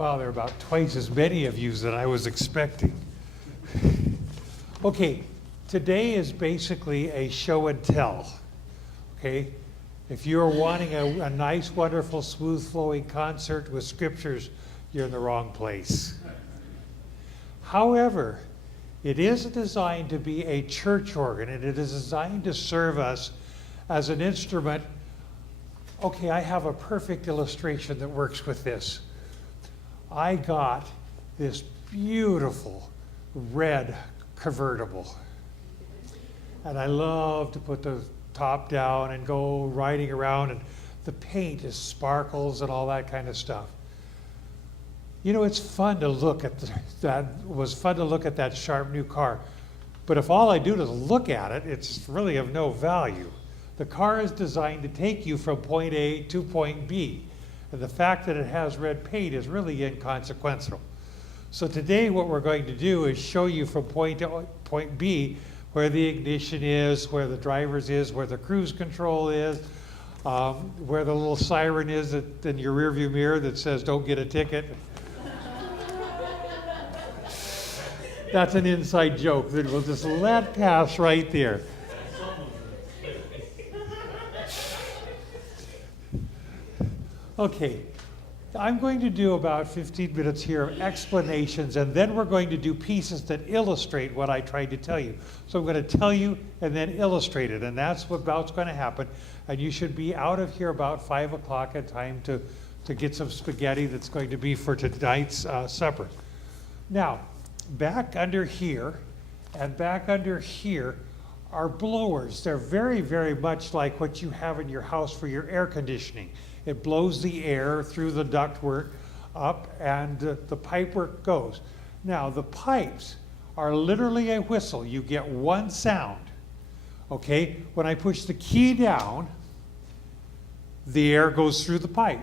Wow, there are about twice as many of you that I was expecting. Okay, today is basically a show and tell. Okay, if you're wanting a nice, wonderful, smooth flowing concert with scriptures, you're in the wrong place. However, it is designed to be a church organ, and it is designed to serve us as an instrument. Okay, I have a perfect illustration that works with this. I got this beautiful red convertible, and I love to put the top down and go riding around, and the paint is sparkles and all that kind of stuff. You know, it's fun to look at that sharp new car, but if all I do is look at it, it's really of no value. The car is designed to take you from point A to point B. And the fact that it has red paint is really inconsequential. So today what we're going to do is show you from point A to point B where the ignition is, where the driver's is, where the cruise control is, where the little siren is in your rearview mirror that says don't get a ticket. That's an inside joke that we'll just let pass right there. Okay, I'm going to do about 15 minutes here of explanations, and then we're going to do pieces that illustrate what I tried to tell you. So I'm going to tell you and then illustrate it, and that's what's going to happen. And you should be out of here about 5 o'clock in time to get some spaghetti that's going to be for tonight's supper. Now, back under here and back under here are blowers. They're very, very much like what you have in your house for your air conditioning. It blows the air through the ductwork up, and the pipework goes. Now, the pipes are literally a whistle. You get one sound. Okay? When I push the key down, the air goes through the pipe.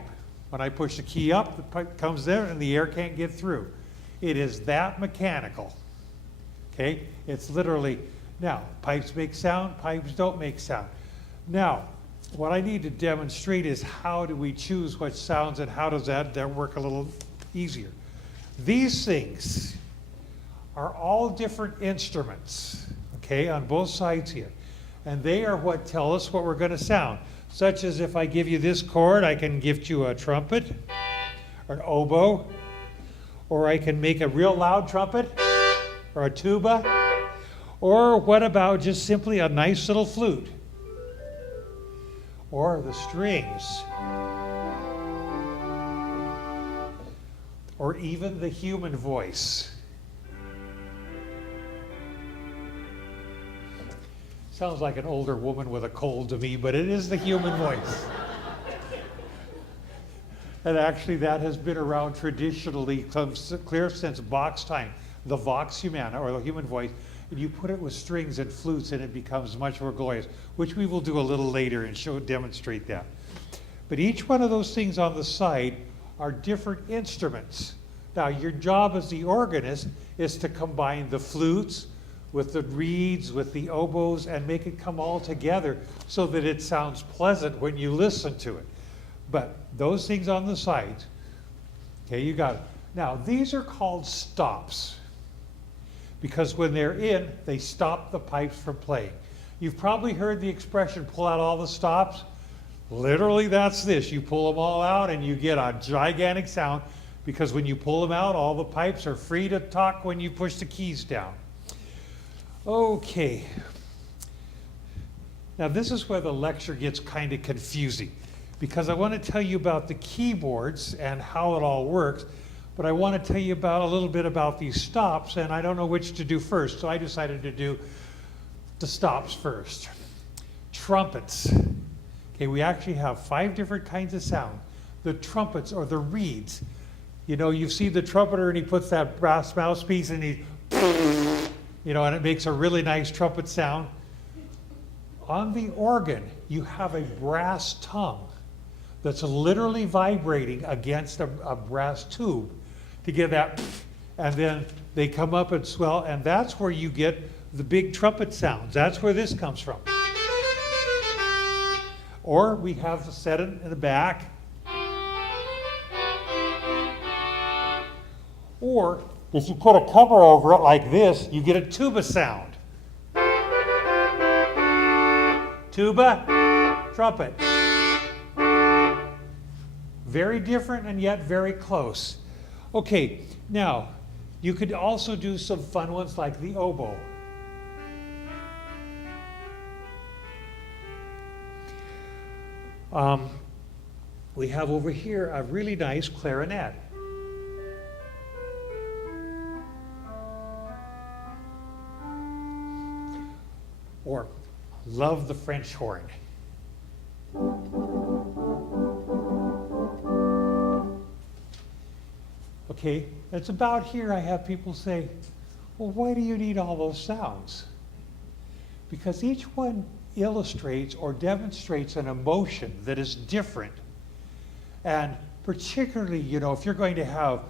When I push the key up, the pipe comes there and the air can't get through. It is that mechanical. Okay? It's literally, now, pipes make sound, pipes don't make sound. Now, what I need to demonstrate is how do we choose what sounds and how does that work a little easier. These things are all different instruments, okay, on both sides here. And they are what tell us what we're going to sound. Such as if I give you this chord, I can gift you a trumpet or an oboe, or I can make a real loud trumpet or a tuba, or what about just simply a nice little flute? Or the strings, or even the human voice. Sounds like an older woman with a cold to me, but it is the human voice. And actually that has been around traditionally clear since Bach's time, the vox humana, or the human voice. And you put it with strings and flutes and it becomes much more glorious, which we will do a little later and demonstrate that. But each one of those things on the side are different instruments. Now, your job as the organist is to combine the flutes with the reeds, with the oboes, and make it come all together so that it sounds pleasant when you listen to it. But those things on the side, okay, you got it. Now, these are called stops, because when they're in, they stop the pipes from playing. You've probably heard the expression, pull out all the stops. Literally, that's this. You pull them all out and you get a gigantic sound, because when you pull them out, all the pipes are free to talk when you push the keys down. Okay. Now, this is where the lecture gets kind of confusing, because I want to tell you about the keyboards and how it all works. But I want to tell you about a little bit about these stops, and I don't know which to do first, so I decided to do the stops first. Trumpets. Okay, we actually have 5 different kinds of sound. The trumpets, or the reeds. You know, you see the trumpeter and he puts that brass mouthpiece and he, you know, and it makes a really nice trumpet sound. On the organ, you have a brass tongue that's literally vibrating against a brass tube to get that, and then they come up and swell, and that's where you get the big trumpet sounds. That's where this comes from. Or we have set it in the back. Or if you put a cover over it like this, you get a tuba sound. Tuba, trumpet. Very different and yet very close. Okay, now you could also do some fun ones like the oboe. We have over here a really nice clarinet. Or love the French horn. Okay, it's about here I have people say, well, why do you need all those sounds? Because each one illustrates or demonstrates an emotion that is different. And particularly, you know, if you're going to have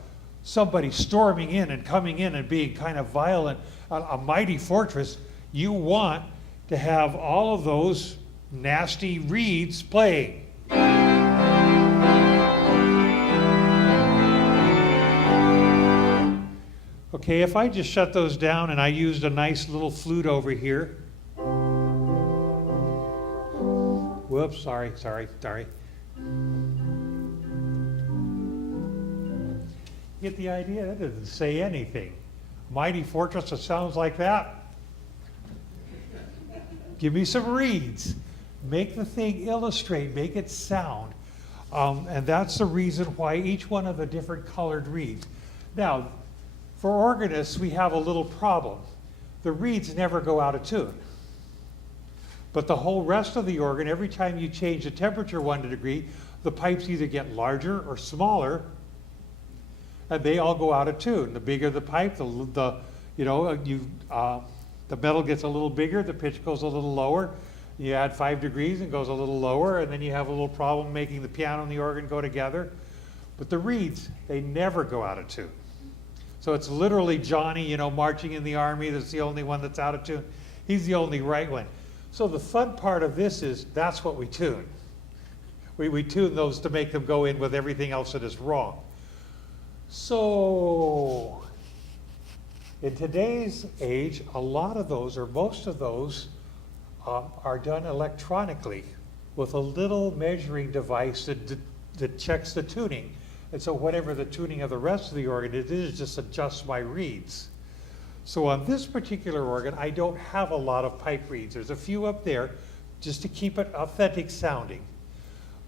somebody storming in and coming in and being kind of violent, a mighty fortress, you want to have all of those nasty reeds playing. Okay, if I just shut those down and I used a nice little flute over here. Whoops, sorry. Get the idea? That doesn't say anything. Mighty fortress that sounds like that. Give me some reeds. Make the thing illustrate, make it sound. And that's the reason why each one of the different colored reeds. Now, for organists, we have a little problem. The reeds never go out of tune. But the whole rest of the organ, every time you change the temperature 1 degree, the pipes either get larger or smaller, and they all go out of tune. The bigger the pipe, the metal gets a little bigger, the pitch goes a little lower. You add 5 degrees and goes a little lower, and then you have a little problem making the piano and the organ go together. But the reeds, they never go out of tune. So it's literally Johnny, marching in the army, that's the only one that's out of tune. He's the only right one. So the fun part of this is that's what we tune. We tune those to make them go in with everything else that is wrong. So in today's age, a lot of those, or most of those, are done electronically with a little measuring device that checks the tuning. And so whatever the tuning of the rest of the organ is just adjusts my reeds. So on this particular organ, I don't have a lot of pipe reeds. There's a few up there just to keep it authentic sounding.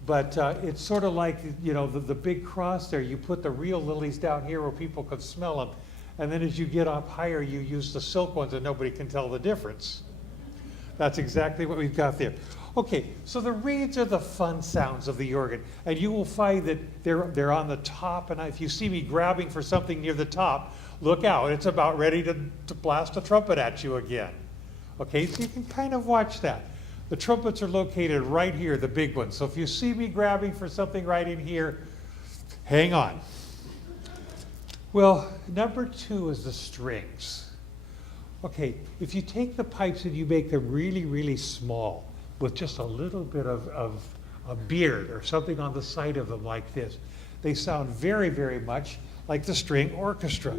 But it's sort of like, the big cross there. You put the real lilies down here where people could smell them. And then as you get up higher, you use the silk ones and nobody can tell the difference. That's exactly what we've got there. Okay, so the reeds are the fun sounds of the organ. And you will find that they're on the top. And if you see me grabbing for something near the top, look out. It's about ready to blast a trumpet at you again. Okay, so you can kind of watch that. The trumpets are located right here, the big ones. So if you see me grabbing for something right in here, hang on. Well, number 2 is the strings. Okay, if you take the pipes and you make them really, really small with just a little bit of a beard or something on the side of them like this, they sound very, very much like the string orchestra.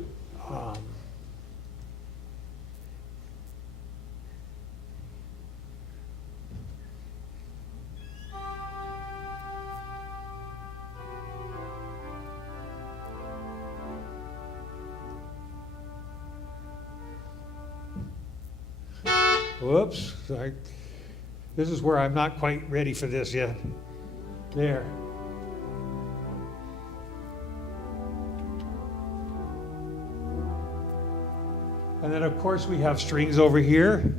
Whoops, sorry. This is where I'm not quite ready for this yet. There. And then of course we have strings over here.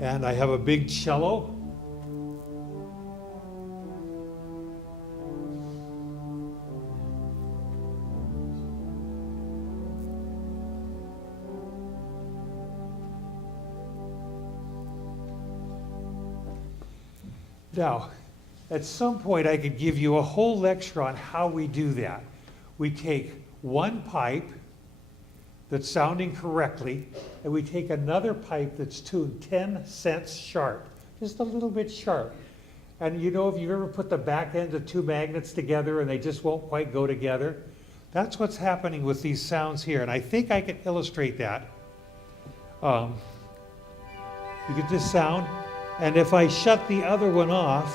And I have a big cello. Now, at some point I could give you a whole lecture on how we do that. We take one pipe that's sounding correctly, and we take another pipe that's tuned 10 cents sharp, just a little bit sharp. And you know, if you've ever put the back ends of two magnets together and they just won't quite go together, that's what's happening with these sounds here. And I think I can illustrate that. You get this sound, and if I shut the other one off,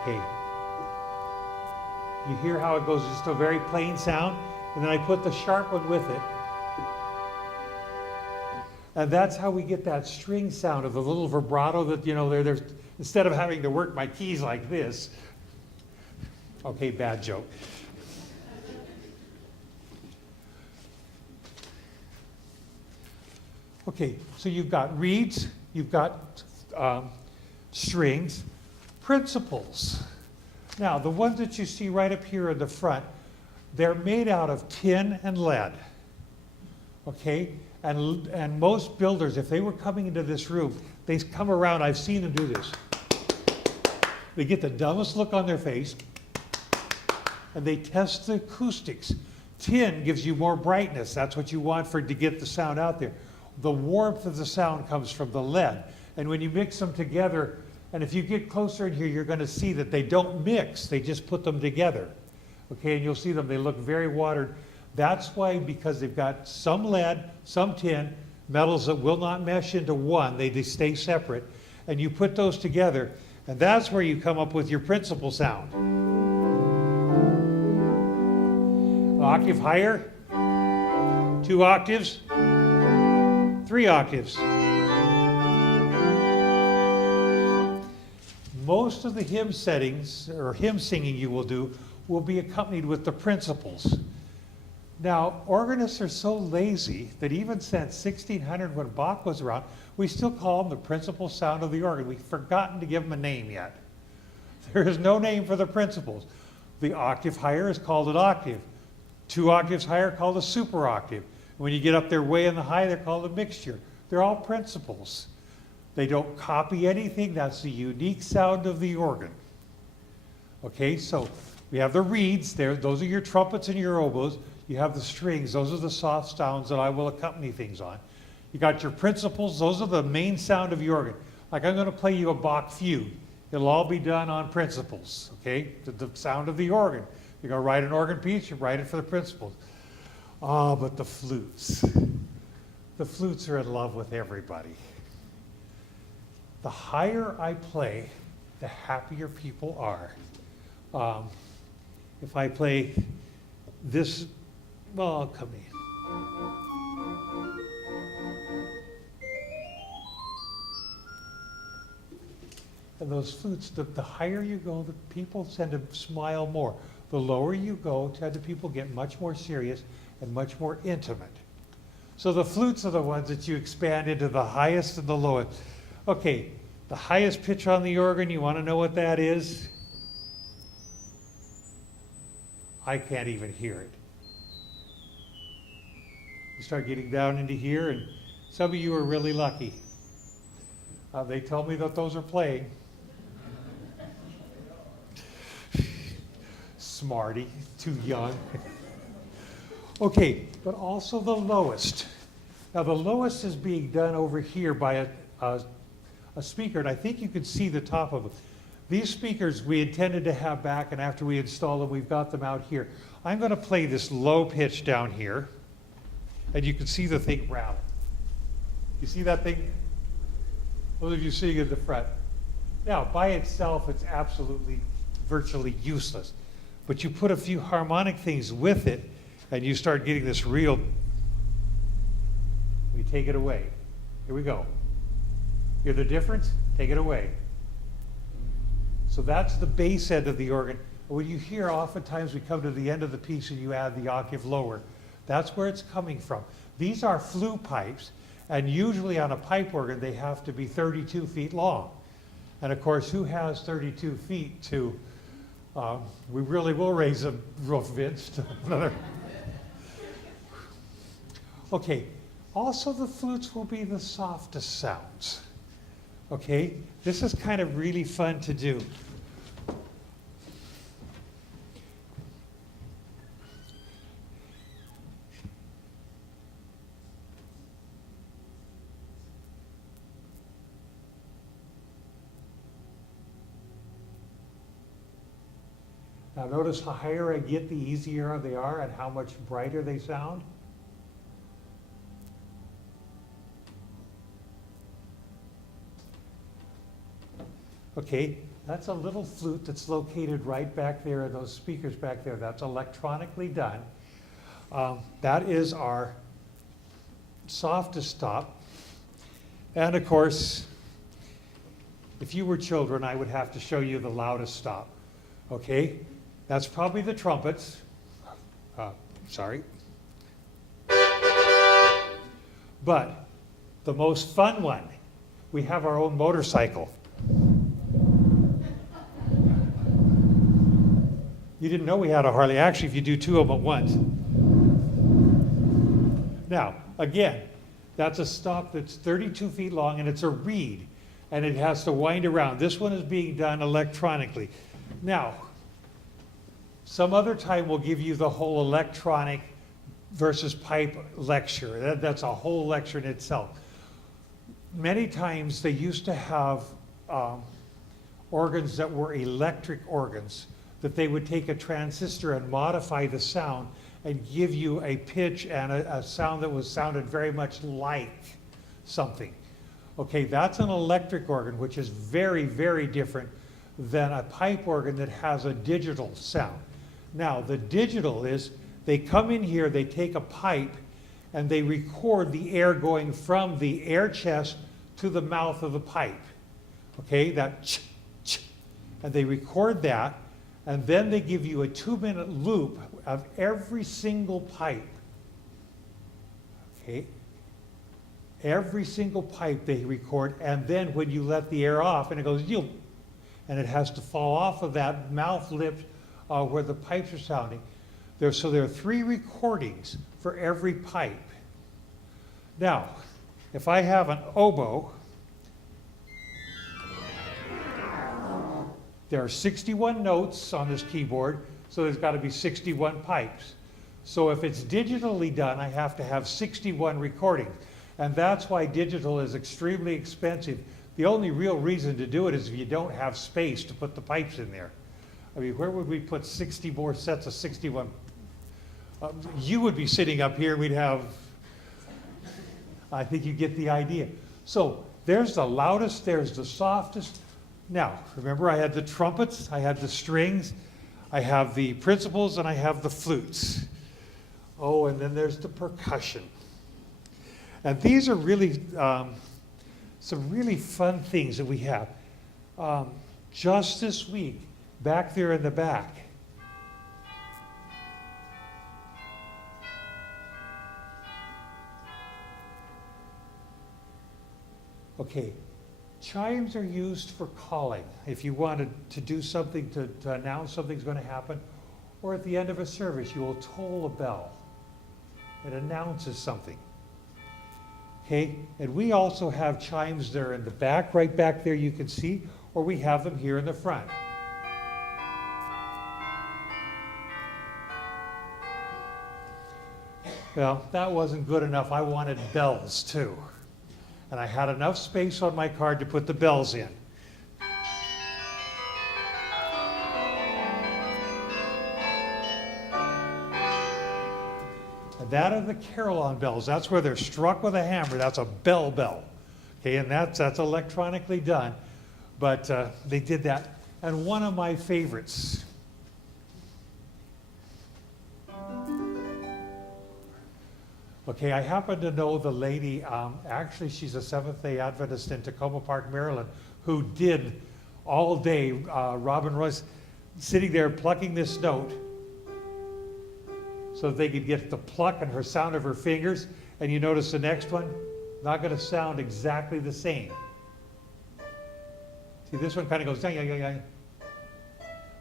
okay, you hear how it goes, just a very plain sound, and then I put the sharp one with it. And that's how we get that string sound of the little vibrato that, you know, there's, instead of having to work my keys like this. Okay, bad joke. Okay, so you've got reeds, you've got strings, principals. Now, the ones that you see right up here in the front, they're made out of tin and lead. Okay? And most builders, if they were coming into this room, they come around, I've seen them do this. They get the dumbest look on their face, and they test the acoustics. Tin gives you more brightness. That's what you want to get the sound out there. The warmth of the sound comes from the lead. And when you mix them together, and if you get closer in here, you're going to see that they don't mix. They just put them together. Okay, and you'll see them, they look very watered. That's why, because they've got some lead, some tin, metals that will not mesh into one, they stay separate, and you put those together, and that's where you come up with your principal sound. An octave higher, 2 octaves, 3 octaves. Most of the hymn settings, or hymn singing you will do, will be accompanied with the principals. Now, organists are so lazy that even since 1600, when Bach was around, we still call them the principal sound of the organ. We've forgotten to give them a name yet. There is no name for the principals. The octave higher is called an octave. 2 octaves higher called a super octave. When you get up there way in the high, they're called a mixture. They're all principals. They don't copy anything. That's the unique sound of the organ. Okay, so we have the reeds there. Those are your trumpets and your oboes. You have the strings. Those are the soft sounds that I will accompany things on. You got your principals. Those are the main sound of your organ. Like I'm going to play you a Bach fugue. It'll all be done on principals, okay? The sound of the organ. You're going to write an organ piece, you write it for the principals. Oh, but the flutes. The flutes are in love with everybody. The higher I play, the happier people are. If I play this, well, I'll come in. And those flutes, the higher you go, the people tend to smile more. The lower you go, the people get much more serious and much more intimate. So the flutes are the ones that you expand into the highest and the lowest. Okay, the highest pitch on the organ, you want to know what that is? I can't even hear it. You start getting down into here, and some of you are really lucky. They tell me that those are playing. Smarty, too young. Okay, but also the lowest. Now the lowest is being done over here by a speaker, and I think you can see the top of it. These speakers we intended to have back, and after we install them, we've got them out here. I'm going to play this low pitch down here, and you can see the thing rattle. You see that thing? Those of you seeing it in the front. Now, by itself, it's absolutely, virtually useless. But you put a few harmonic things with it, and you start getting this real, we take it away. Here we go. Hear the difference? Take it away. So that's the bass end of the organ. When you hear, oftentimes we come to the end of the piece and you add the octave lower. That's where it's coming from. These are flue pipes, and usually on a pipe organ they have to be 32 feet long. And of course, who has 32 feet to, we really will raise a roof, Vince, to another. Okay, also the flutes will be the softest sounds. Okay, this is kind of really fun to do. Now notice how higher I get, the easier they are and how much brighter they sound. Okay, that's a little flute that's located right back there in those speakers back there. That's electronically done. That is our softest stop. And of course, if you were children, I would have to show you the loudest stop. Okay, that's probably the trumpets. Sorry. But the most fun one, we have our own motorcycle. You didn't know we had a Harley. Actually, if you do two of them at once. Now, again, that's a stop that's 32 feet long, and it's a reed, and it has to wind around. This one is being done electronically. Now, some other time we'll give you the whole electronic versus pipe lecture. That's a whole lecture in itself. Many times they used to have organs that were electric organs, that they would take a transistor and modify the sound and give you a pitch and a sound that sounded very much like something. Okay, that's an electric organ, which is very, very different than a pipe organ that has a digital sound. Now, the digital is, they come in here, they take a pipe, and they record the air going from the air chest to the mouth of the pipe. Okay, that ch, ch, and they record that, and then they give you a 2-minute loop of every single pipe. Okay? Every single pipe they record, and then when you let the air off, and it goes, yoop, and it has to fall off of that mouth lip where the pipes are sounding. So there are 3 recordings for every pipe. Now, if I have an oboe, there are 61 notes on this keyboard, so there's got to be 61 pipes. So if it's digitally done, I have to have 61 recordings. And that's why digital is extremely expensive. The only real reason to do it is if you don't have space to put the pipes in there. I mean, where would we put 60 more sets of 61? You would be sitting up here, we'd have, I think you get the idea. So there's the loudest, there's the softest. Now, remember I had the trumpets, I had the strings, I have the principals, and I have the flutes. Oh, and then there's the percussion. And these are really some really fun things that we have. Just this week, back there in the back, okay, chimes are used for calling. If you wanted to do something to announce something's going to happen, or at the end of a service, you will toll a bell. It announces something. Okay, and we also have chimes there in the back, right back there you can see, or we have them here in the front. Well, that wasn't good enough. I wanted bells too. And I had enough space on my card to put the bells in. And that are the carillon bells. That's where they're struck with a hammer. That's a bell. Okay, and that's electronically done. But they did that. And one of my favorites. Okay, I happen to know the lady, actually she's a Seventh-day Adventist in Tacoma Park, Maryland, who did all day, Robin Royce, sitting there plucking this note so that they could get the pluck and her sound of her fingers. And you notice the next one, not going to sound exactly the same. See, this one kind of goes, yeah, yeah, yeah, yeah.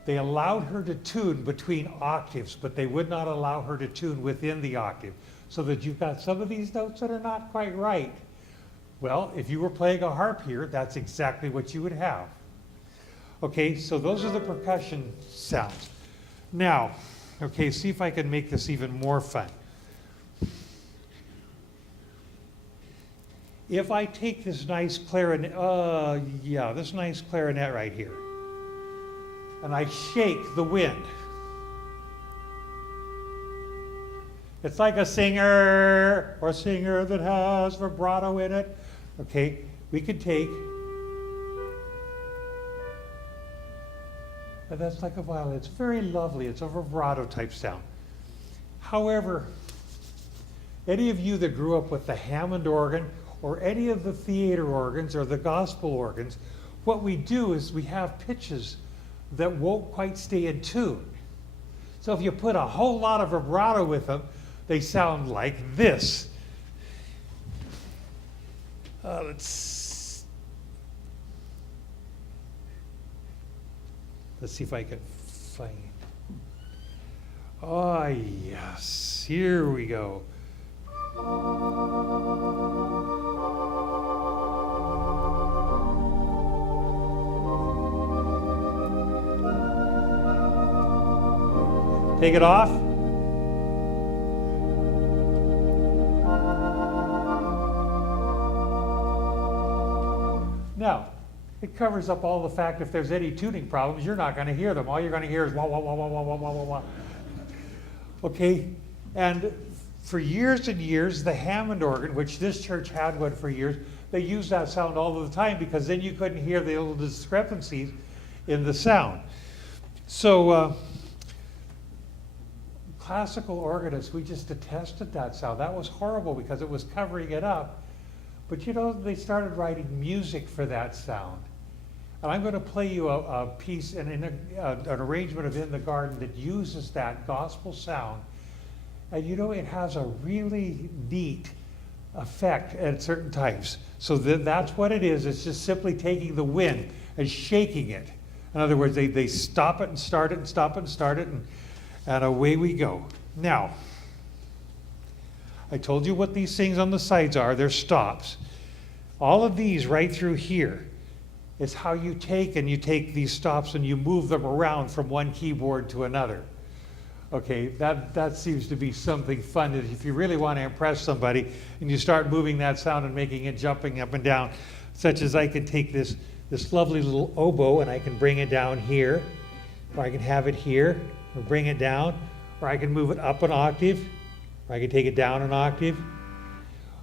They allowed her to tune between octaves, but they would not allow her to tune within the octave. So that you've got some of these notes that are not quite right. Well, if you were playing a harp here, that's exactly what you would have. Okay, so those are the percussion sounds. Now, okay, see if I can make this even more fun. If I take this nice clarinet, this nice clarinet right here, and I shake the wind, It's like a singer or singer that has vibrato in it. Okay, we could take, and that's like a violin. It's very lovely. It's a vibrato type sound. However, any of you that grew up with the Hammond organ or any of the theater organs or the gospel organs, what we do is we have pitches that won't quite stay in tune. So if you put a whole lot of vibrato with them, they sound like this. Let's see if I can find. Oh, yes. Here we go. Take it off. Now, it covers up all the fact if there's any tuning problems, you're not going to hear them. All you're going to hear is wah, wah, wah, wah, wah, wah, wah, wah, wah. Okay? And for years and years, the Hammond organ, which this church had one for years, they used that sound all of the time because then you couldn't hear the little discrepancies in the sound. So, classical organists, we just detested that sound. That was horrible because it was covering it up. But you know, they started writing music for that sound. And I'm going to play you a piece, an arrangement of In the Garden that uses that gospel sound. And you know, it has a really neat effect at certain times. So that's what it is. It's just simply taking the wind and shaking it. In other words, they stop it and start it and stop it and start it, and away we go. Now, I told you what these things on the sides are. They're stops. All of these right through here is how you take these stops and you move them around from one keyboard to another. Okay, that seems to be something fun. If you really want to impress somebody and you start moving that sound and making it jumping up and down, such as I can take this lovely little oboe and I can bring it down here, or I can have it here, or bring it down, or I can move it up an octave, or I can take it down an octave.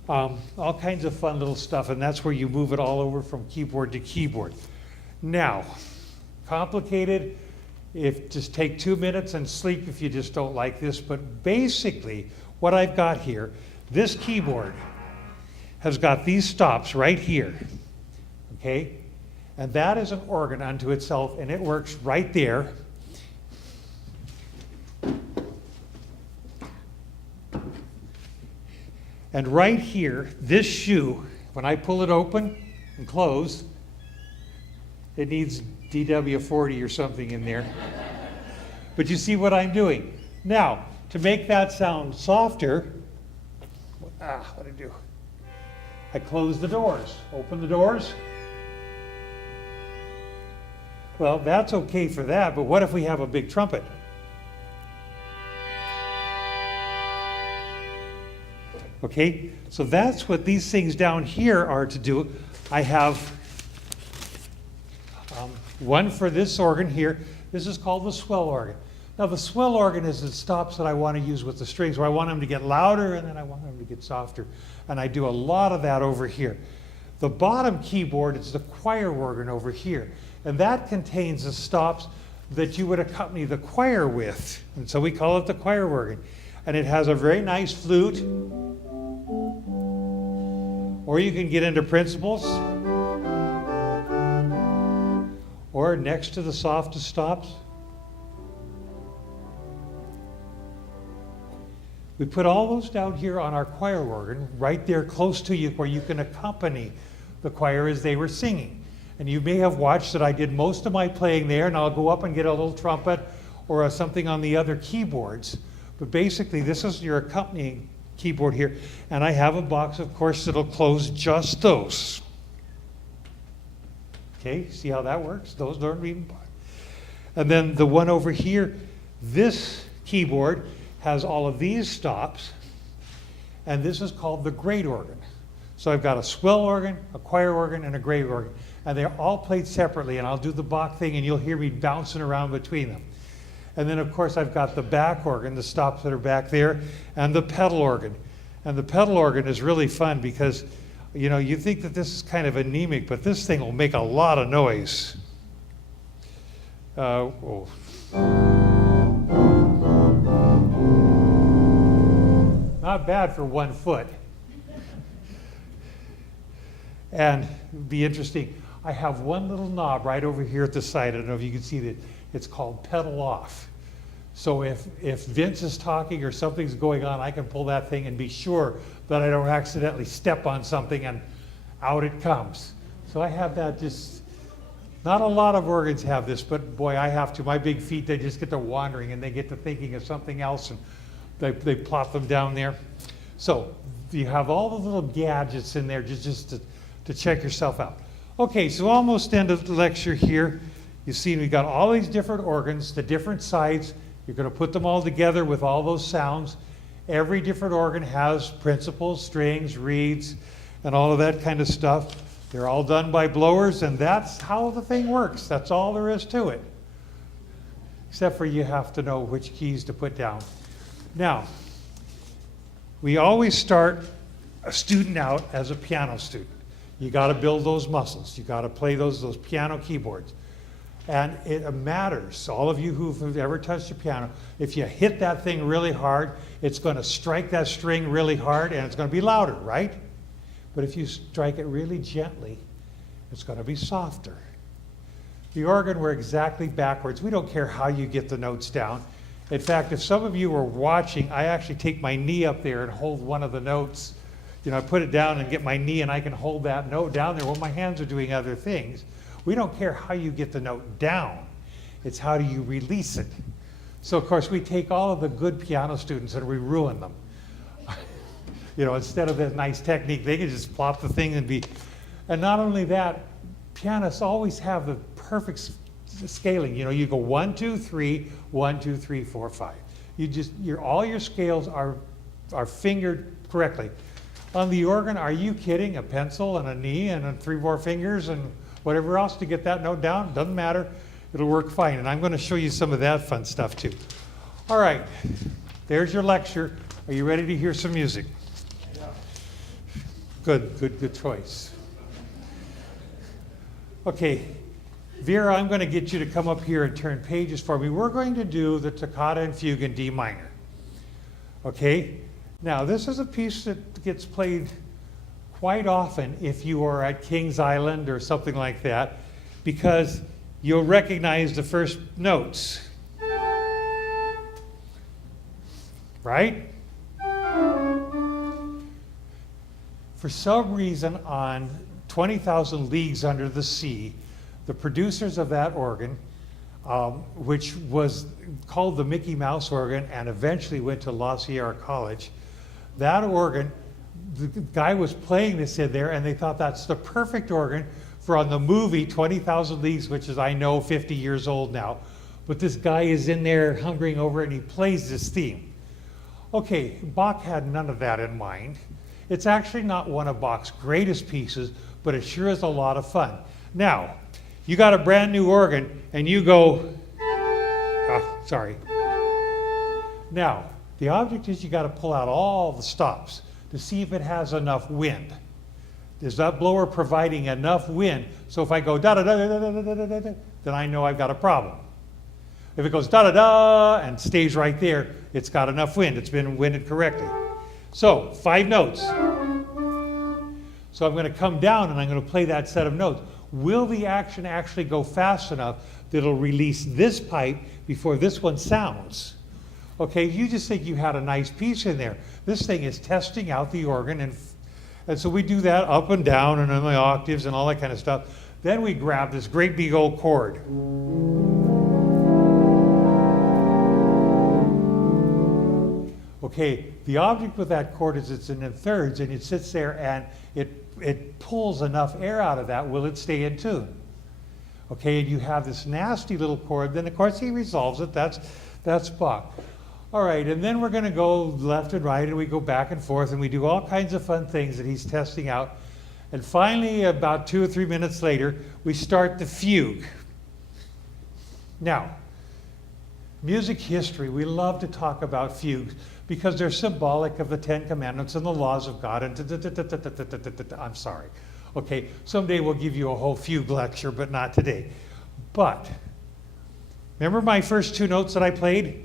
All kinds of fun little stuff, and that's where you move it all over from keyboard to keyboard. Now, complicated, just take 2 minutes and sleep if you just don't like this, but basically what I've got here, this keyboard has got these stops right here, okay? And that is an organ unto itself, and it works right there. And right here, this shoe, when I pull it open and close, it needs DW40 or something in there. But you see what I'm doing. Now, to make that sound softer, what do I do? I close the doors, open the doors. Well, that's okay for that, but what if we have a big trumpet? Okay, so that's what these things down here are to do. I have one for this organ here. This is called the swell organ. Now the swell organ is the stops that I want to use with the strings, where I want them to get louder and then I want them to get softer. And I do a lot of that over here. The bottom keyboard is the choir organ over here. And that contains the stops that you would accompany the choir with. And so we call it the choir organ. And it has a very nice flute. Or you can get into principals. Or next to the softest stops. We put all those down here on our choir organ, right there close to you where you can accompany the choir as they were singing. And you may have watched that I did most of my playing there, and I'll go up and get a little trumpet or something on the other keyboards. But basically, this is your accompanying keyboard here. And I have a box, of course, that'll close just those. Okay, see how that works? Those don't even bother. And then the one over here, this keyboard has all of these stops, and this is called the great organ. So I've got a swell organ, a choir organ, and a great organ. And they're all played separately, and I'll do the Bach thing, and you'll hear me bouncing around between them. And then, of course, I've got the back organ, the stops that are back there, and the pedal organ. And the pedal organ is really fun because, you know, you think that this is kind of anemic, but this thing will make a lot of noise. Oh. Not bad for 1 foot. And it'd be interesting. I have one little knob right over here at the side. I don't know if you can see that. It's called pedal off. So if Vince is talking or something's going on, I can pull that thing and be sure that I don't accidentally step on something and out it comes. So I have that. Just not a lot of organs have this, but boy, I have to. My big feet, they just get to wandering and they get to thinking of something else, and they plop them down there. So you have all the little gadgets in there just to check yourself out. Okay, so almost end of the lecture here. You see we got all these different organs, the different sides. You're going to put them all together with all those sounds. Every different organ has principals, strings, reeds, and all of that kind of stuff. They're all done by blowers, and that's how the thing works. That's all there is to it. Except for you have to know which keys to put down. Now, we always start a student out as a piano student. You got to build those muscles. You got to play those piano keyboards. And it matters, all of you who've ever touched a piano, if you hit that thing really hard, it's going to strike that string really hard and it's going to be louder, right? But if you strike it really gently, it's going to be softer. The organ, we're exactly backwards. We don't care how you get the notes down. In fact, if some of you were watching, I actually take my knee up there and hold one of the notes. You know, I put it down and get my knee and I can hold that note down there while my hands are doing other things. We don't care how you get the note down. It's how do you release it. So, of course, we take all of the good piano students and we ruin them. You know, instead of that nice technique, they can just plop the thing and be. And not only that, pianists always have the perfect scaling. You know, you go 1, 2, 3, 1, 2, 3, 4, 5. All your scales are fingered correctly. On the organ, are you kidding? A pencil and a knee and 3 more fingers and whatever else to get that note down, doesn't matter. It'll work fine. And I'm going to show you some of that fun stuff too. All right, there's your lecture. Are you ready to hear some music? Yeah. Good choice. Okay, Vera, I'm going to get you to come up here and turn pages for me. We're going to do the Toccata and Fugue in D minor. Okay, now this is a piece that gets played quite often if you are at Kings Island or something like that, because you'll recognize the first notes, right? For some reason on 20,000 Leagues Under the Sea, the producers of that organ, which was called the Mickey Mouse organ and eventually went to La Sierra College, that organ, the guy was playing this in there and they thought that's the perfect organ for on the movie 20,000 Leagues, which is, I know, 50 years old now. But this guy is in there hungering over it and he plays this theme. Okay, Bach had none of that in mind. It's actually not one of Bach's greatest pieces, but it sure is a lot of fun. Now, you got a brand new organ and you go, sorry. Now, the object is you got to pull out all the stops to see if it has enough wind. Is that blower providing enough wind? So if I go da da da da da da da da da, then I know I've got a problem. If it goes da da da and stays right there, it's got enough wind. It's been winded correctly. So 5 notes. So I'm going to come down and I'm going to play that set of notes. Will the action actually go fast enough that it'll release this pipe before this one sounds? Okay, you just think you had a nice piece in there. This thing is testing out the organ, and so we do that up and down and in the octaves and all that kind of stuff. Then we grab this great big old chord. Okay, the object with that chord is it's in thirds and it sits there and it pulls enough air out of that. Will it stay in tune? Okay, and you have this nasty little chord. Then of course he resolves it. That's Bach. All right, and then we're going to go left and right, and we go back and forth, and we do all kinds of fun things that he's testing out. And finally, about 2 or 3 minutes later, we start the fugue. Now, Music history, we love to talk about fugues because they're symbolic of the Ten Commandments and the laws of God. And I'm sorry. Okay, someday we'll give you a whole fugue lecture, but not today. But remember my first two notes that I played?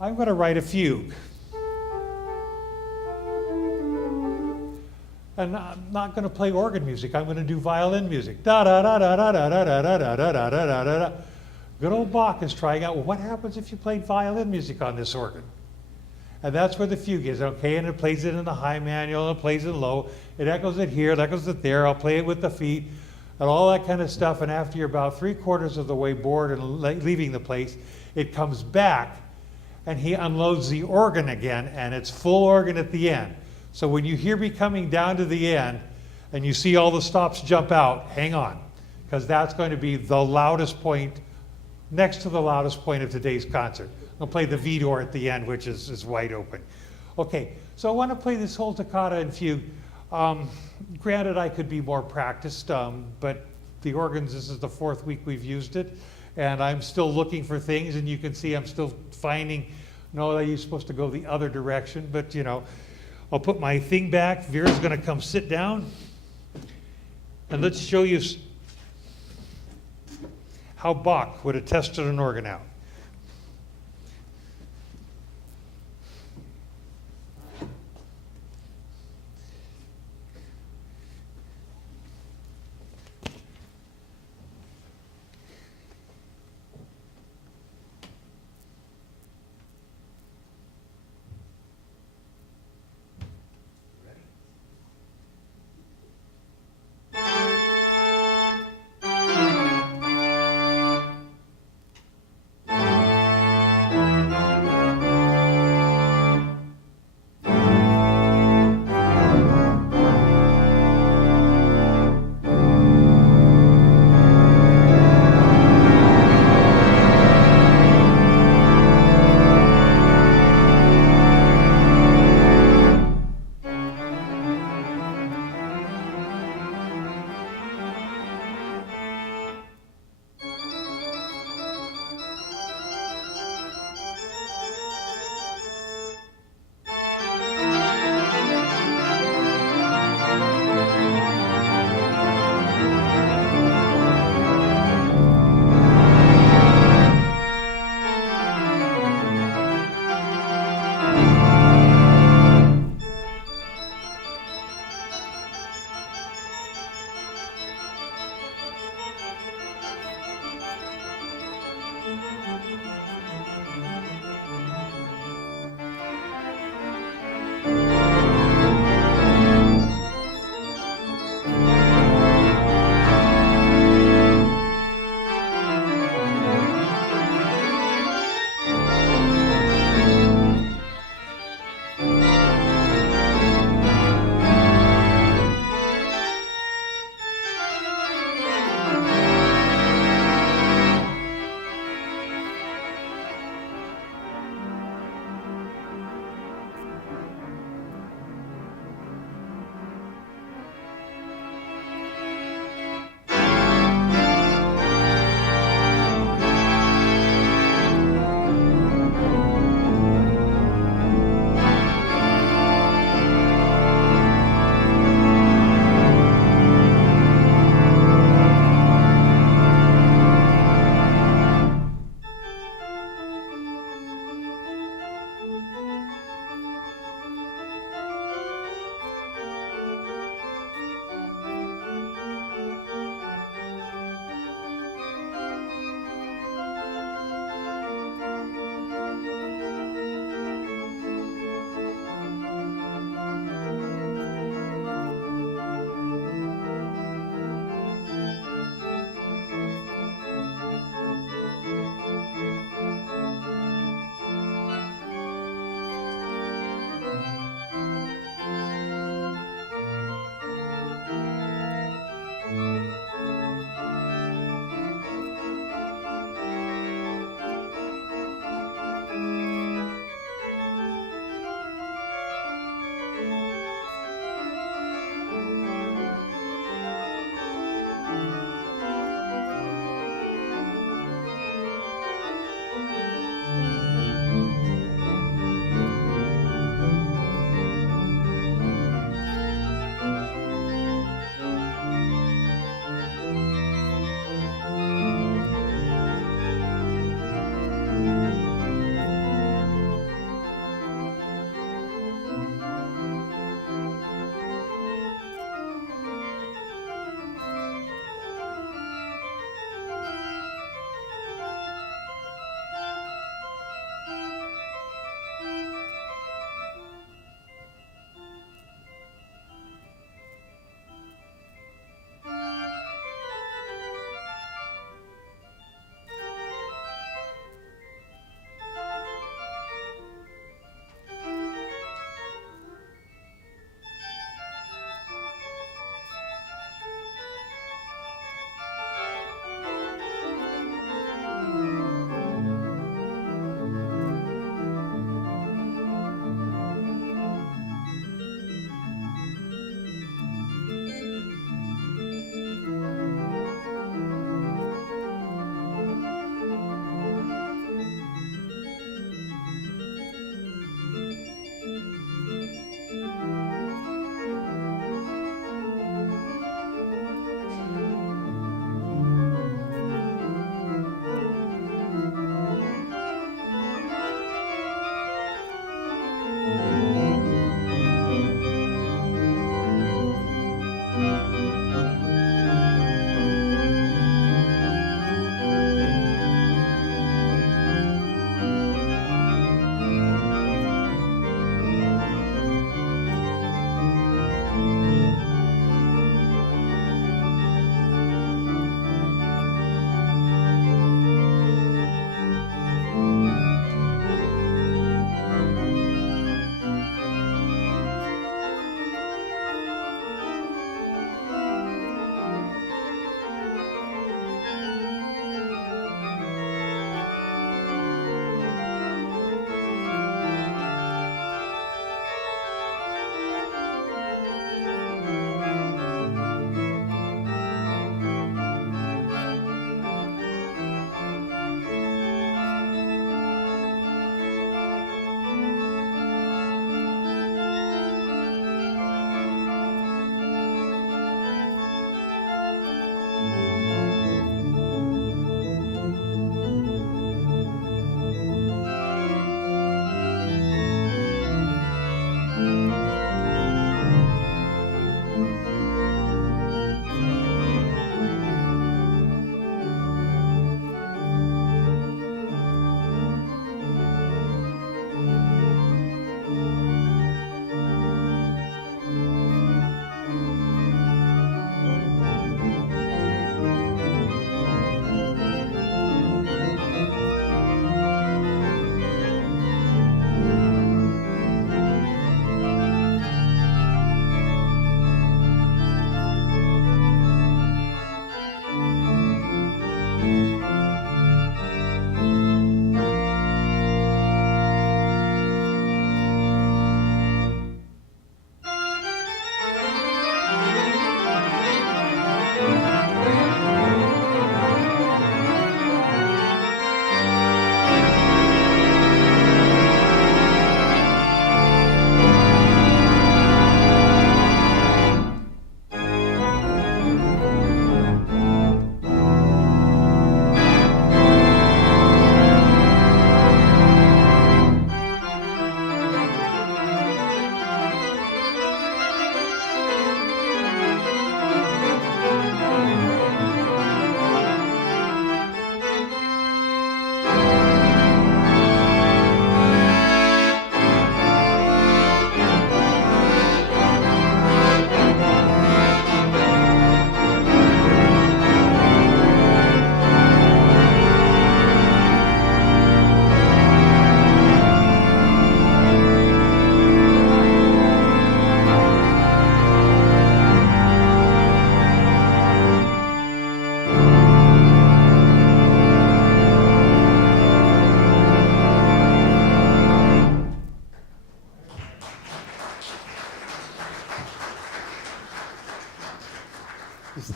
I'm going to write a fugue. And I'm not going to play organ music. I'm going to do violin music. Da da da da da da da da da da da da da da da. Good old Bach is trying out, well, what happens if you played violin music on this organ? And that's where the fugue is, okay? And it plays it in the high manual, and it plays it low. It echoes it here, it echoes it there. I'll play it with the feet, and all that kind of stuff. And after you're about 3/4 of the way bored and leaving the place, it comes back, and he unloads the organ again, and it's full organ at the end. So when you hear me coming down to the end, and you see all the stops jump out, hang on, because that's going to be the loudest point, next to the loudest point of today's concert. I'll play the Vidor at the end, which is wide open. Okay, so I want to play this whole toccata and fugue. Granted, I could be more practiced, but the organs, this is the 4th week we've used it, and I'm still looking for things, and you can see I'm still finding, no, you're supposed to go the other direction, but you know, I'll put my thing back. Vera's going to come sit down, and let's show you how Bach would have tested an organ out.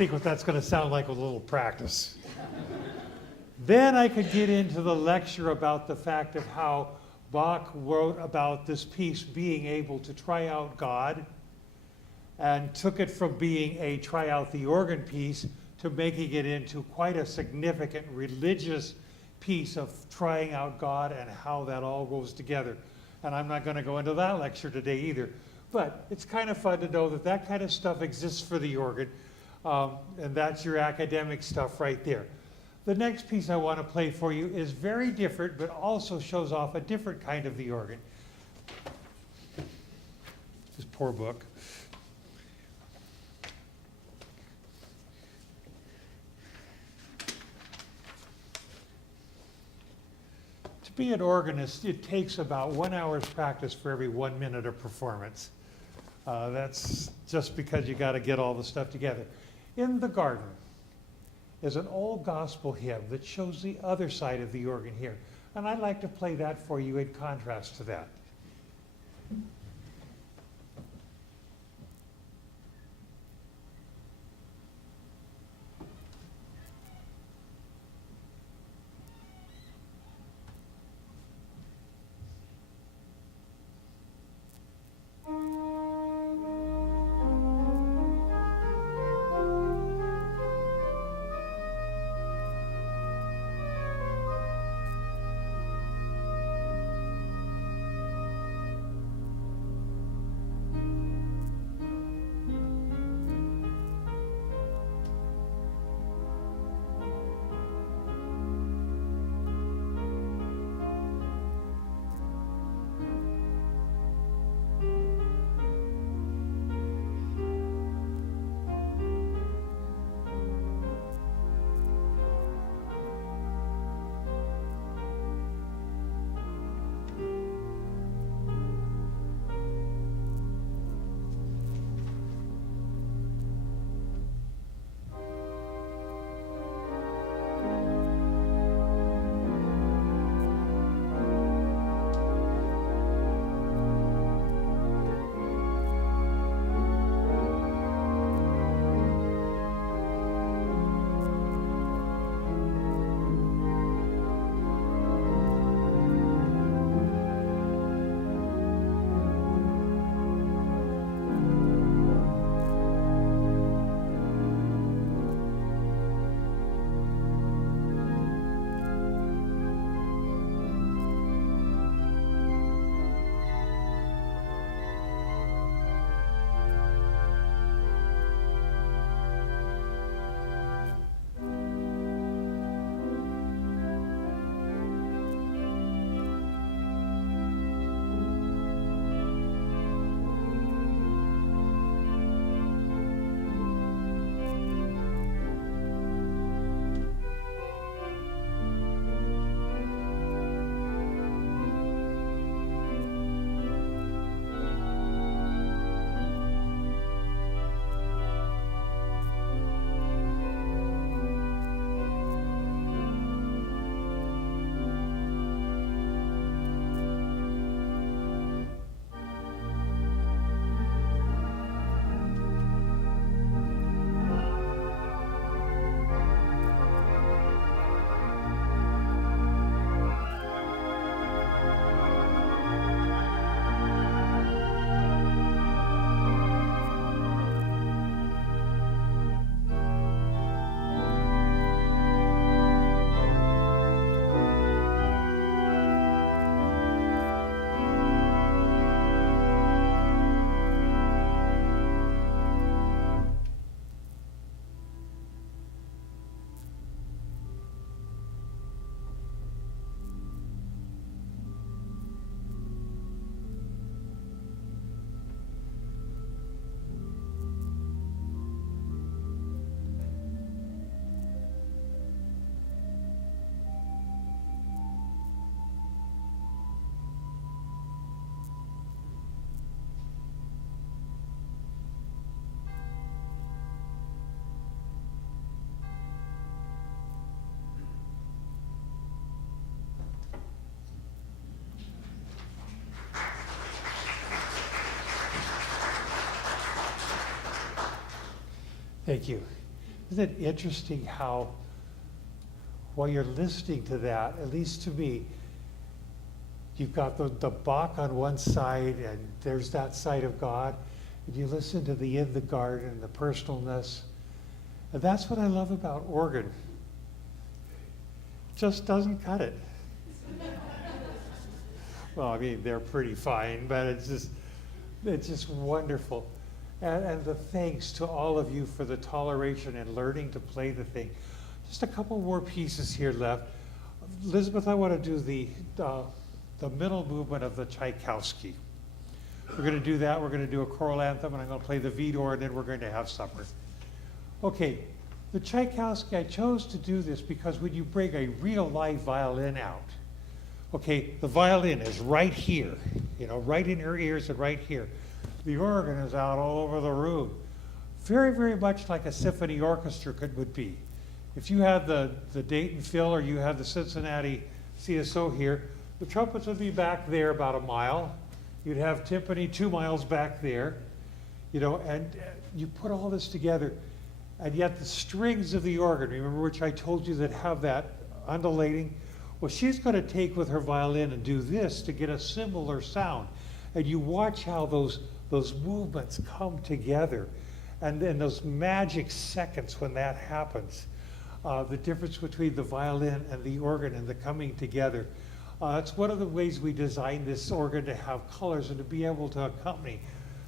think what that's going to sound like with a little practice. Then I could get into the lecture about the fact of how Bach wrote about this piece being able to try out God, and took it from being a try out the organ piece to making it into quite a significant religious piece of trying out God and how that all goes together. And I'm not going to go into that lecture today either. But it's kind of fun to know that that kind of stuff exists for the organ, and that's your academic stuff right there. The next piece I want to play for you is very different, but also shows off a different kind of the organ. This poor book. To be an organist, it takes about 1 hour's practice for every 1 minute of performance. That's just because you got to get all the stuff together. In the Garden is an old gospel hymn that shows the other side of the organ here. And I'd like to play that for you in contrast to that. Thank you. Isn't it interesting how, while you're listening to that, at least to me, you've got the Bach on one side, and there's that side of God, and you listen to the in the garden, the personalness, and that's what I love about organ. It just doesn't cut it. Well, I mean, they're pretty fine, but it's just wonderful. And the thanks to all of you for the toleration and learning to play the thing. Just a couple more pieces here left. Elizabeth, I want to do the middle movement of the Tchaikovsky. We're going to do that. We're going to do a choral anthem, and I'm going to play the Vidor, and then we're going to have supper. Okay, the Tchaikovsky, I chose to do this because when you bring a real live violin out, okay, the violin is right here, you know, right in your ears and right here. The organ is out all over the room. Very, very much like a symphony orchestra would be. If you had the Dayton Phil or you had the Cincinnati CSO here, the trumpets would be back there about a mile. You'd have timpani 2 miles back there, you know, and you put all this together, and yet the strings of the organ, remember which I told you that have that undulating? Well, she's going to take with her violin and do this to get a similar sound. And you watch how those movements come together. And then those magic seconds when that happens, the difference between the violin and the organ and the coming together. That's one of the ways we designed this organ to have colors and to be able to accompany.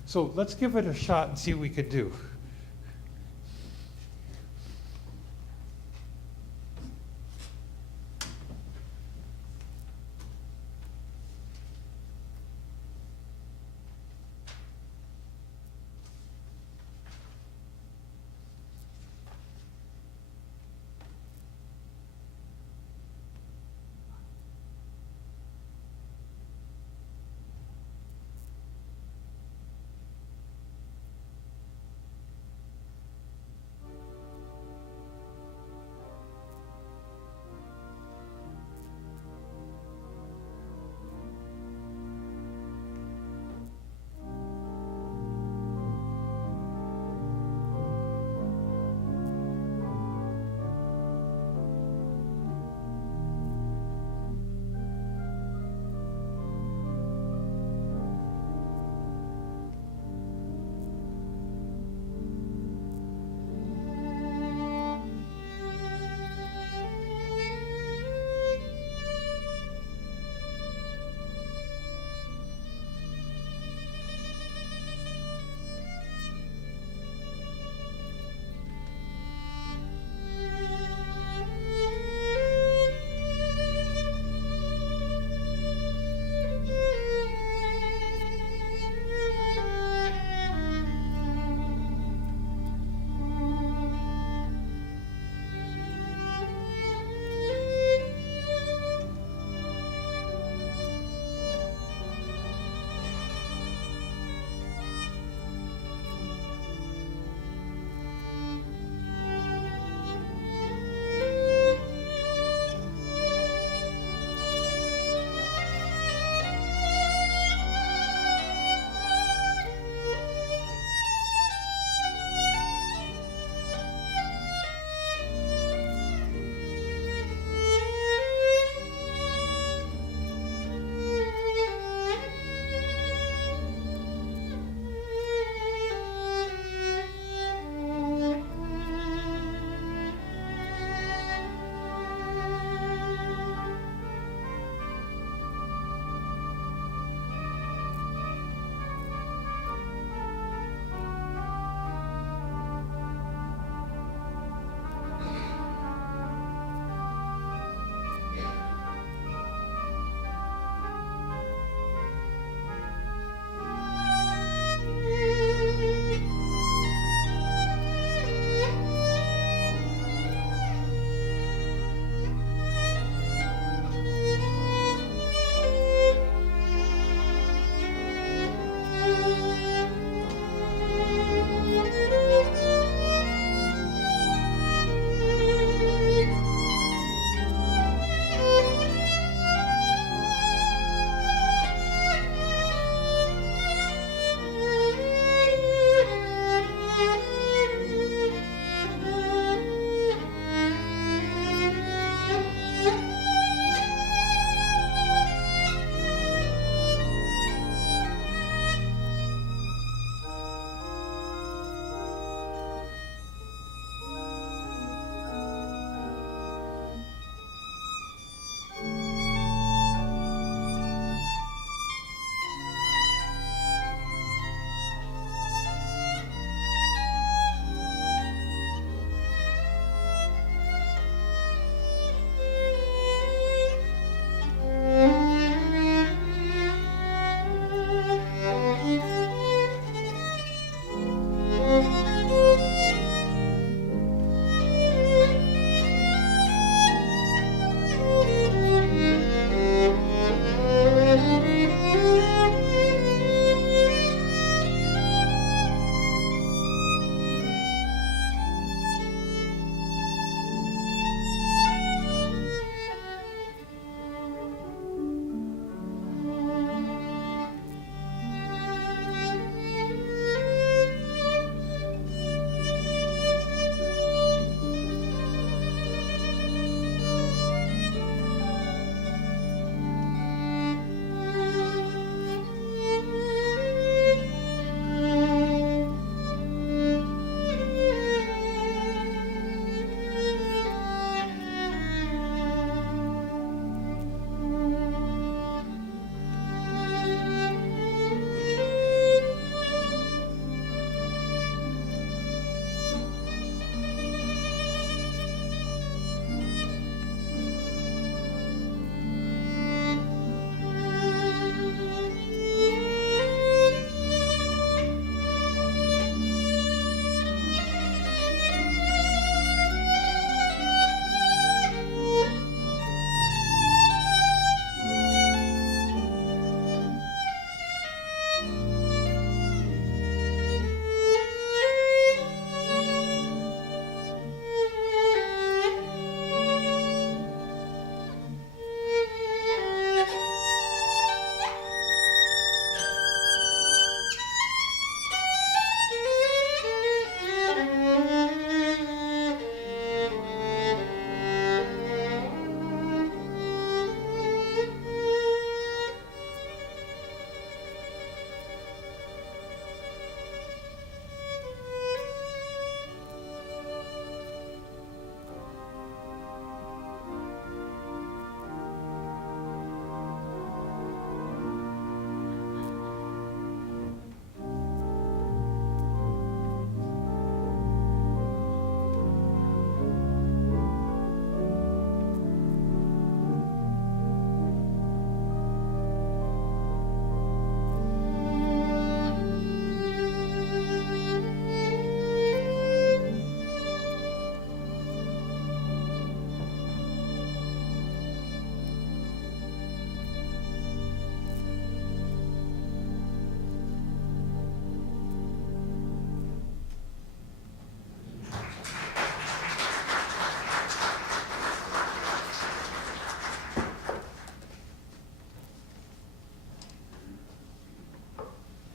So let's give it a shot and see what we can do.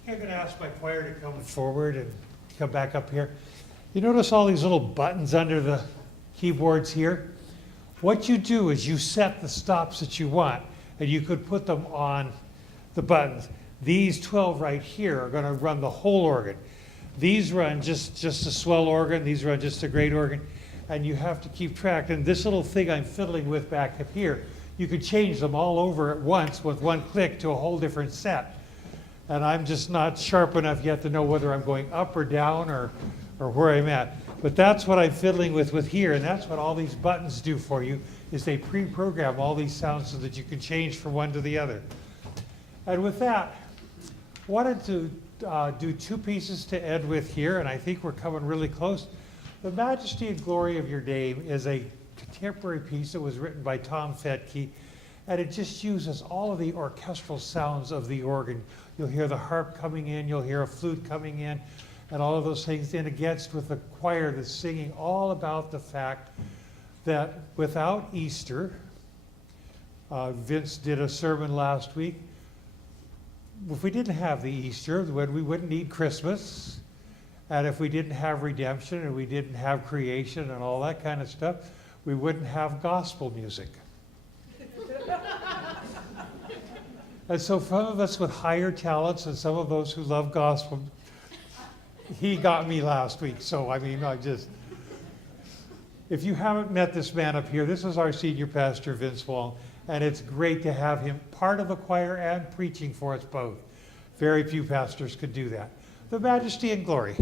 I'm going to ask my choir to come forward and come back up here. You notice all these little buttons under the keyboards here? What you do is you set the stops that you want, and you could put them on the buttons. These 12 right here are going to run the whole organ. These run just a swell organ, these run just a great organ, and you have to keep track. And this little thing I'm fiddling with back up here, you could change them all over at once with one click to a whole different set. And I'm just not sharp enough yet to know whether I'm going up or down or where I'm at. But that's what I'm fiddling with here, and that's what all these buttons do for you, is they pre-program all these sounds so that you can change from one to the other. And with that, I wanted to do two pieces to end with here, and I think we're coming really close. The Majesty and Glory of Your Name is a contemporary piece that was written by Tom Fetke, and it just uses all of the orchestral sounds of the organ. You'll hear the harp coming in, you'll hear a flute coming in, and all of those things in against with the choir that's singing all about the fact that without Easter, Vince did a sermon last week. If we didn't have the Easter, then we wouldn't need Christmas. And if we didn't have redemption and we didn't have creation and all that kind of stuff, we wouldn't have gospel music. And so some of us with higher talents and some of those who love gospel, he got me last week. So, I mean, if you haven't met this man up here, this is our senior pastor, Vince Wong, and it's great to have him part of the choir and preaching for us both. Very few pastors could do that. The Majesty and Glory.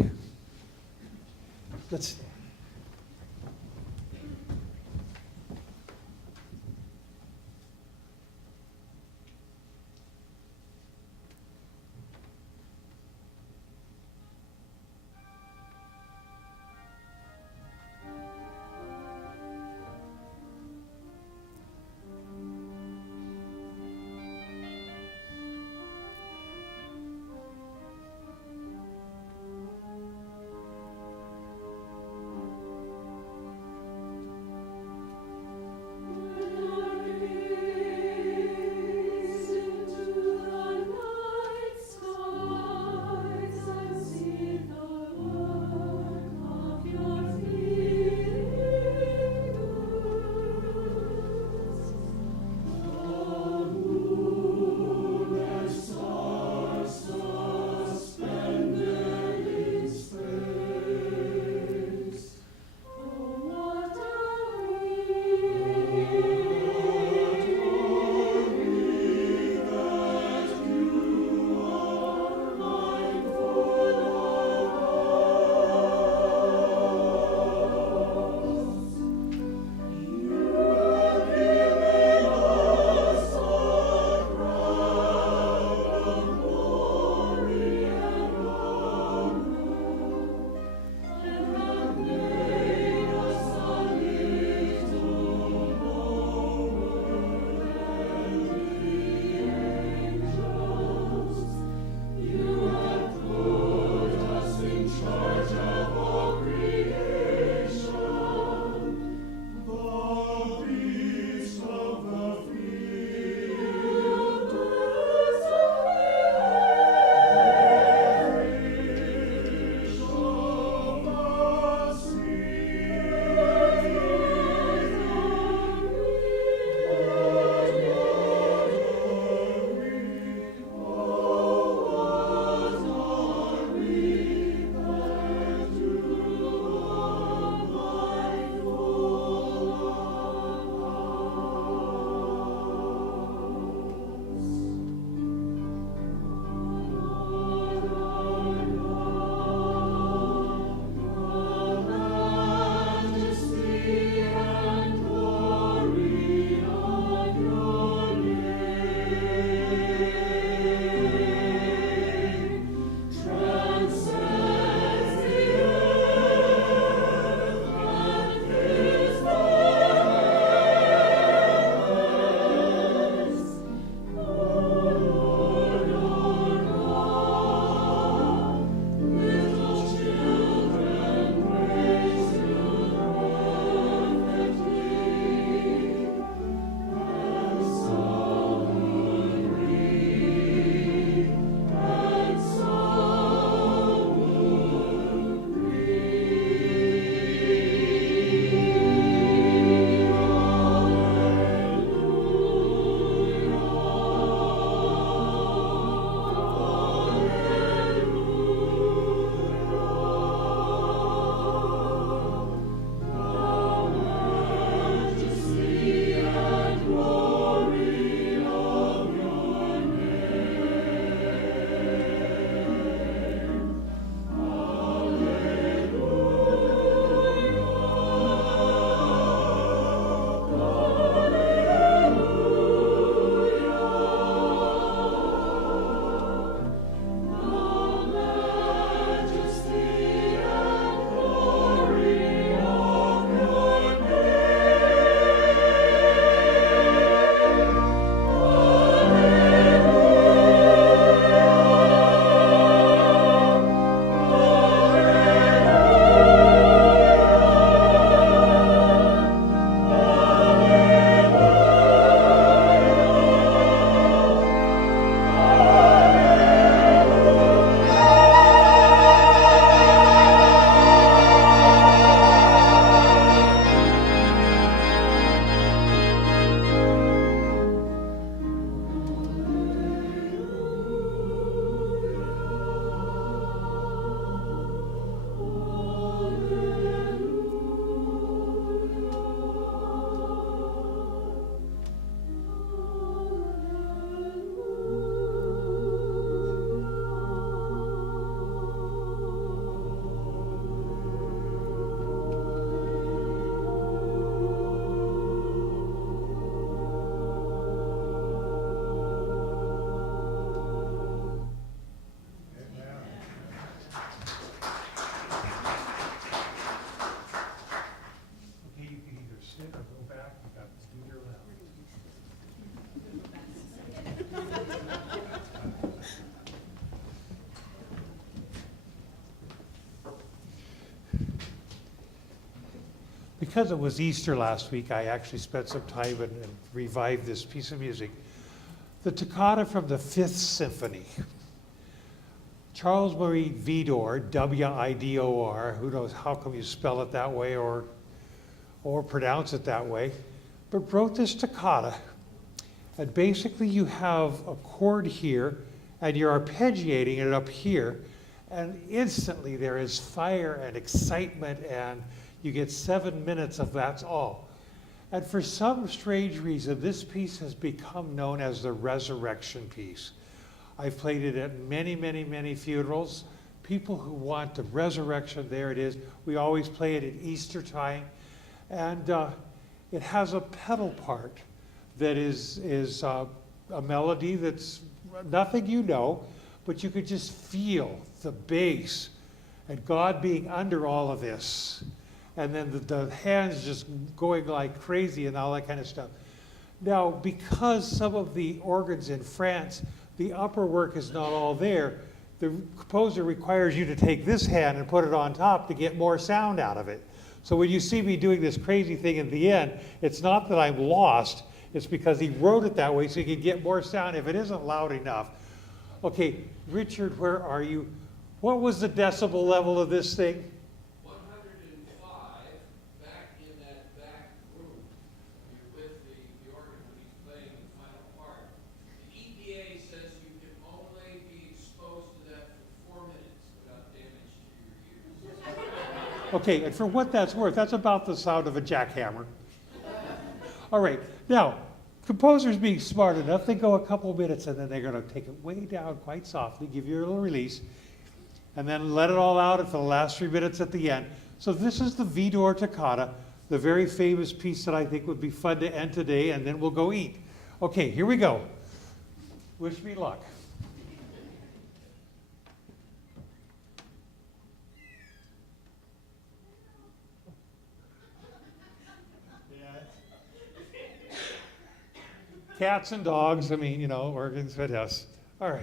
Let's because it was Easter last week, I actually spent some time and revived this piece of music. The toccata from the Fifth Symphony. Charles Marie Widor, W-I-D-O-R, who knows how come you spell it that way or pronounce it that way, but wrote this toccata. And basically you have a chord here, and you're arpeggiating it up here, and instantly there is fire and excitement, and you get 7 minutes of that's all. And for some strange reason, this piece has become known as the resurrection piece. I've played it at many, many, many funerals. People who want the resurrection, there it is. We always play it at Easter time. And it has a pedal part that is a melody that's nothing you know, but you could just feel the bass and God being under all of this. And then the hands just going like crazy and all that kind of stuff. Now, because some of the organs in France, the upper work is not all there, the composer requires you to take this hand and put it on top to get more sound out of it. So when you see me doing this crazy thing at the end, it's not that I'm lost, it's because he wrote it that way so he could get more sound if it isn't loud enough. Okay, Richard, where are you? What was the decibel level of this thing? 105, back in that back room. You're with the organ when he's playing the final part. The EPA says you can only be exposed to that for 4 minutes without damage to your ears. Okay, and for what that's worth, that's about the sound of a jackhammer. All right, now, composers being smart enough, they go a couple minutes and then they're going to take it way down quite softly, give you a little release, and then let it all out for the last 3 minutes at the end. So this is the Widor Toccata, the very famous piece that I think would be fun to end today, and then we'll go eat. Okay, here we go. Wish me luck. Cats and dogs, I mean, you know, organs, but yes. All right.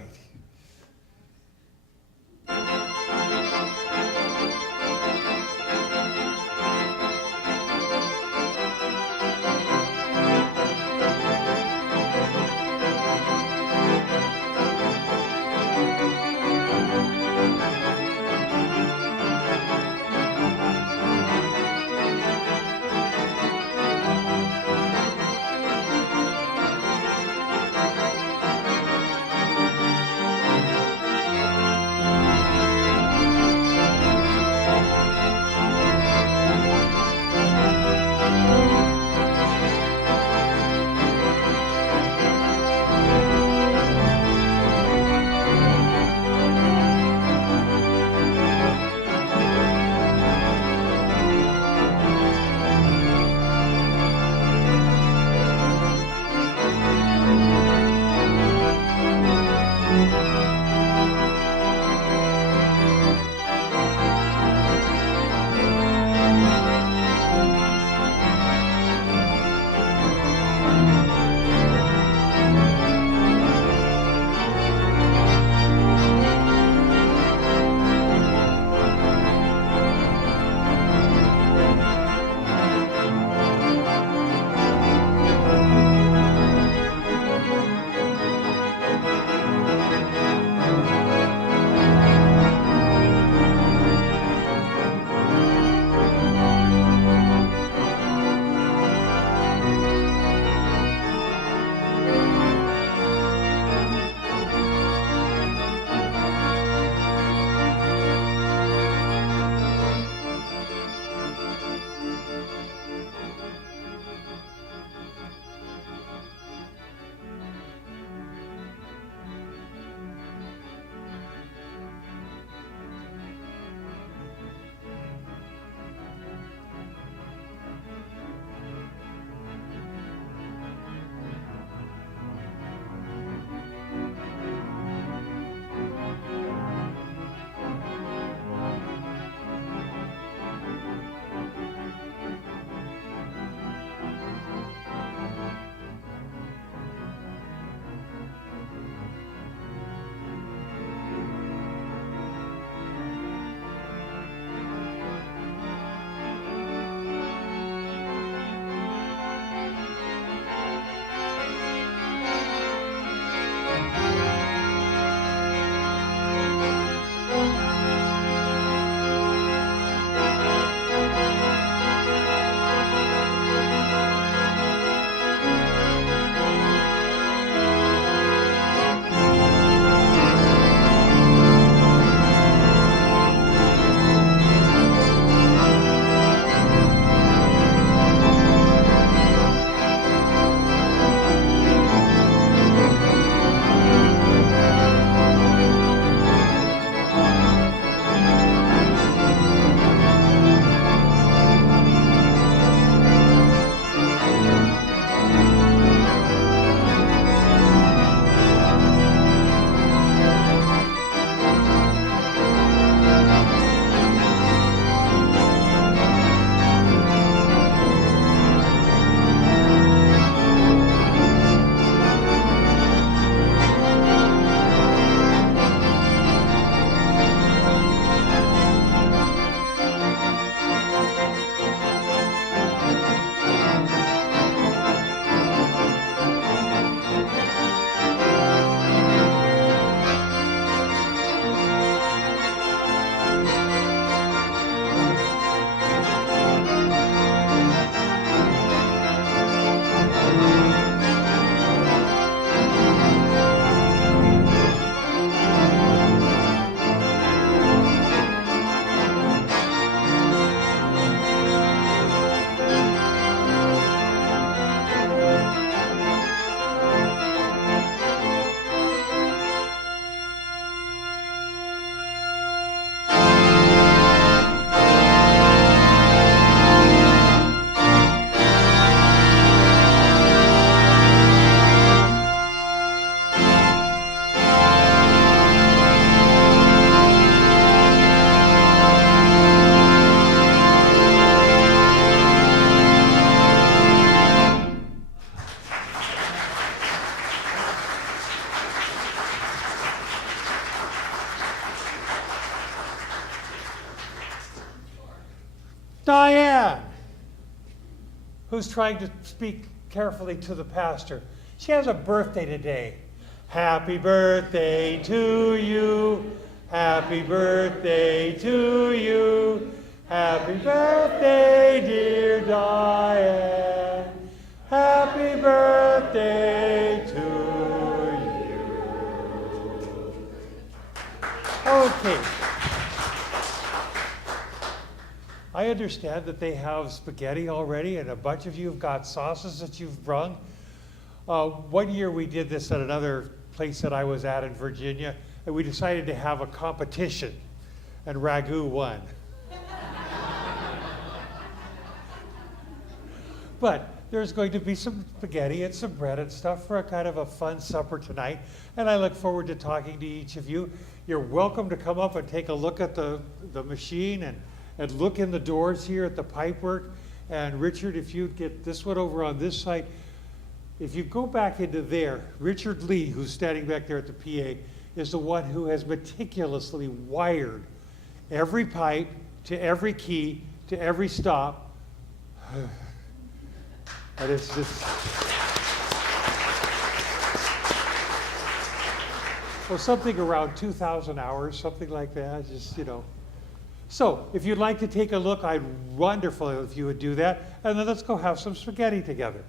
Diane, who's trying to speak carefully to the pastor. She has a birthday today. Happy birthday to you. Happy birthday to you. Happy birthday, dear Diane. Happy birthday to you. Okay. I understand that they have spaghetti already, and a bunch of you have got sauces that you've brung. One year we did this at another place that I was at in Virginia, and we decided to have a competition, and Ragu won. But there's going to be some spaghetti and some bread and stuff for a kind of a fun supper tonight, and I look forward to talking to each of you. You're welcome to come up and take a look at the machine and look in the doors here at the pipework. And Richard, if you'd get this one over on this side, if you go back into there, Richard Lee, who's standing back there at the PA, is the one who has meticulously wired every pipe to every key to every stop. And it's just, well, something around 2,000 hours, something like that, just, you know. So if you'd like to take a look, I'd wonderful if you would do that. And then let's go have some spaghetti together.